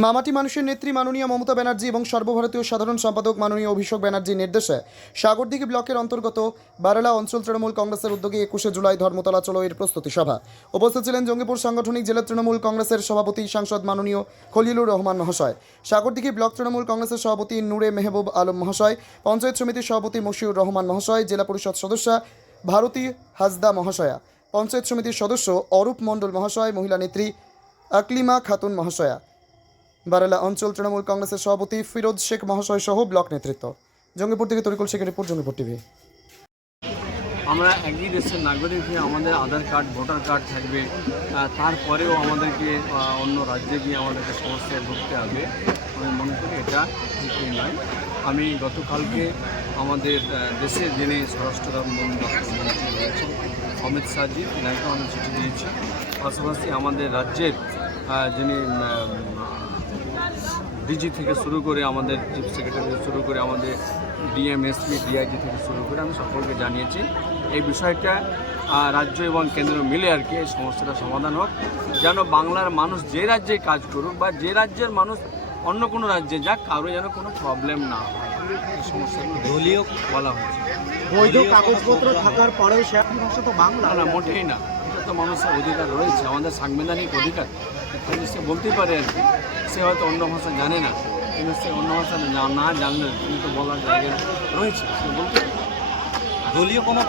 মামাটি মানুষের নেত্রী মাননীয় মমতা ব্যানার্জি এবং সর্বভারতীয় সাধারণ সম্পাদক মাননীয় অভিষেক ব্যানার্জির নির্দেশে সাগরদিঘি ব্লকের অন্তর্গত বারালা অঞ্চল তৃণমূল কংগ্রেসের উদ্যোগে একুশে জুলাই ধর্মতলা চলো এর প্রস্তুতি সভা। উপস্থিত ছিলেন জঙ্গিপুর সাংগঠনিক জেলা তৃণমূল কংগ্রেসের সভাপতি সাংসদ মাননীয় খলিলুর রহমান মহাশয়, সাগরদিঘি ব্লক তৃণমূল কংগ্রেসের সভাপতি নূরে মেহবুব আলম মহাশয়, পঞ্চায়েত সমিতির সভাপতি মশিউর রহমান মহাশয়, জেলা পরিষদ সদস্যা ভারতী হাসদা মহাশয়া, পঞ্চায়েত সমিতির সদস্য অরূপ মণ্ডল মহাশয়, মহিলা নেত্রী আকলিমা খাতুন মহাশয়া। বারেলা অঞ্চল তৃণমূল কংগ্রেসের সভাপতি ফিরোজ শেখ মহাশয় সহ ব্লক নেতৃত্ব। জঙ্গিপুর থেকে তরিকুল শেখের রিপোর্ট, জঙ্গিপুর টিভি। আমরা একই দেশের নাগরিক হয়ে আমাদের আধার কার্ড, ভোটার কার্ড থাকবে। তারপরেও আমাদেরকে অন্য রাজ্যে গিয়ে আমাদেরকে সমস্যায় ভুগতে হবে। আমি মনে করি এটা ঠিক নয়। আমি গতকালকে আমাদের দেশের যিনি স্বরাষ্ট্র মন্ত্রী রয়েছেন, অমিত শাহজি তিনাকেও আমি চিঠি দিয়েছি পাশাপাশি আমাদের রাজ্যের যিনি ডিজি থেকে শুরু করে আমাদের চিফ সেক্রেটারি থেকে শুরু করে আমাদের ডিএমএসপি ডিআইজি থেকে শুরু করে আমি সকলকে জানিয়েছি এই বিষয়টা রাজ্য এবং কেন্দ্র মিলে আর কি এই সমস্যাটা সমাধান হোক। যেন বাংলার মানুষ যে রাজ্যে কাজ করুক বা যে রাজ্যের মানুষ অন্য কোনো রাজ্যে যাক কারও যেন কোনো প্রবলেম না হয়। সমস্যাগুলো দলীয় বলা হয়েছে। বৈধ কাগজপত্র থাকার পরেও সে ভাষা তো বাংলা। না মোটেই না। তো মানুষের অধিকার রয়েছে, আমাদের সাংবিধানিক অধিকার কিন্তু সে বলতে পারে আর কি, সে হয়তো অন্য ভাষা জানে না, কিন্তু সে অন্য ভাষা না জানলে, কিন্তু বলার জায়গা রয়েছে, সে বলতে। দলীয় কোনো